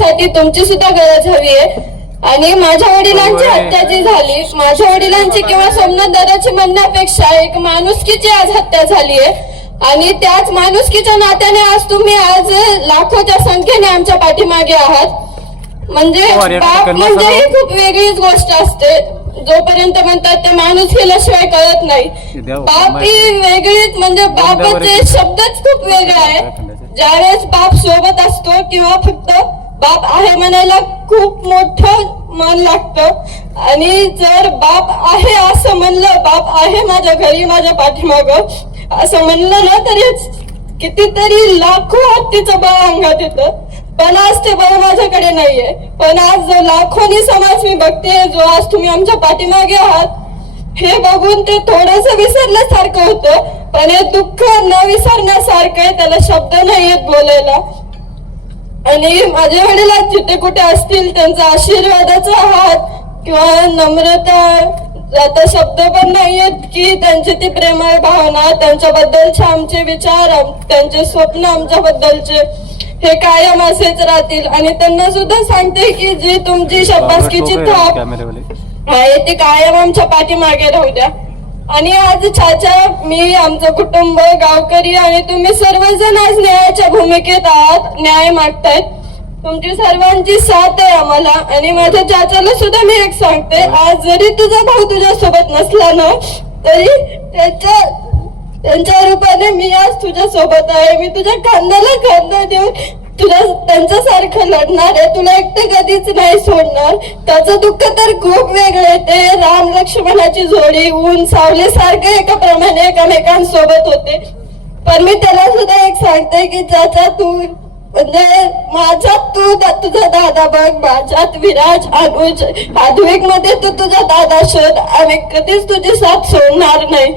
साठी तुमची सुद्धा गरज हवी आहे. आणि माझ्या वडिलांची हत्या जी झाली माझ्या वडिलांची किंवा सोमनाथ म्हणण्यापेक्षा एक माणुसकीची आज हत्या झाली आहे. आणि त्याच माणुसकीच्या नात्याने आज तुम्ही आज लाखोच्या संख्येने आमच्या पाठीमागे आहात. म्हणजे या बाप म्हणजे ही खूप वेगळीच गोष्ट असते. जोपर्यंत म्हणतात ते माणूस केल्याशिवाय कळत नाही. हे हो, बाप. ही वेगळीच म्हणजे बापाचे शब्दच खूप वेगळे आहे. ज्यावेळेस बाप सोबत असतो किंवा फक्त बाप आहे म्हणायला खूप मोठं मन लागतं. आणि जर बाप आहे असं म्हणलं बाप आहे माझ्या घरी माझ्या पाठीमाग असं म्हणलं ना तरी कितीतरी लाखो हत्तीचं बळ अंगात येतं. पण आज ते बळ माझ्याकडे नाहीये. पण आज जो लाखोनी समाज मी बघते जो आज तुम्ही आमच्या पाठीमागे आहात हे बघून ते थोडस विसरल्यासारखं होतं. पण हे दुःख न विसरण्यासारखं आहे त्याला शब्द नाही बोलायला. आणि माझे वडील जिथे कुठे असतील त्यांचा आशीर्वादाचा हात किंवा नम्रता आता शब्द पण नाहीयेत की त्यांची ती प्रेमळ भावना त्यांच्याबद्दलचे आमचे विचार त्यांचे स्वप्न आमच्याबद्दलचे हे कायम असेच राहतील. आणि त्यांना सुद्धा सांगते की जी तुमची शब्बासकीची थाप आहे ते कायम आमच्या पाठीमागे राहू द्या. आणि आज चाचा मी आमचं कुटुंब गावकरी आणि तुम्ही सर्वजण आज न्यायाच्या भूमिकेत आहात न्याय मागतायत. तुमची सर्वांची साथ आहे आम्हाला. आणि माझ्या चाचाला सुद्धा मी एक सांगते आज जरी तुझा भाऊ तुझ्या सोबत नसला ना तरी त्याच्या त्यांच्या रूपाने मी आज तुझ्या सोबत आहे. मी तुझ्या खांद्याला खांदा देऊन तुला त्यांच्यासारखं लढणार आहे. तुला एकटे कधीच नाही सोडणार. त्याचं दुःख तर खूप वेगळं येते ते राम लक्ष्मणाची जोडी ऊन सावली सारखे एका प्रमाणे एकमेकांसोबत होते. पण मी त्याला सुद्धा एक सांगते की ज्याचा तू म्हणजे माझ्यात तू तुझा दादा बघ माझ्यात विराज अनुज आधुनिकमध्ये तू तुझा दादा शोध. आणि कधीच तुझी साथ सोडणार नाही.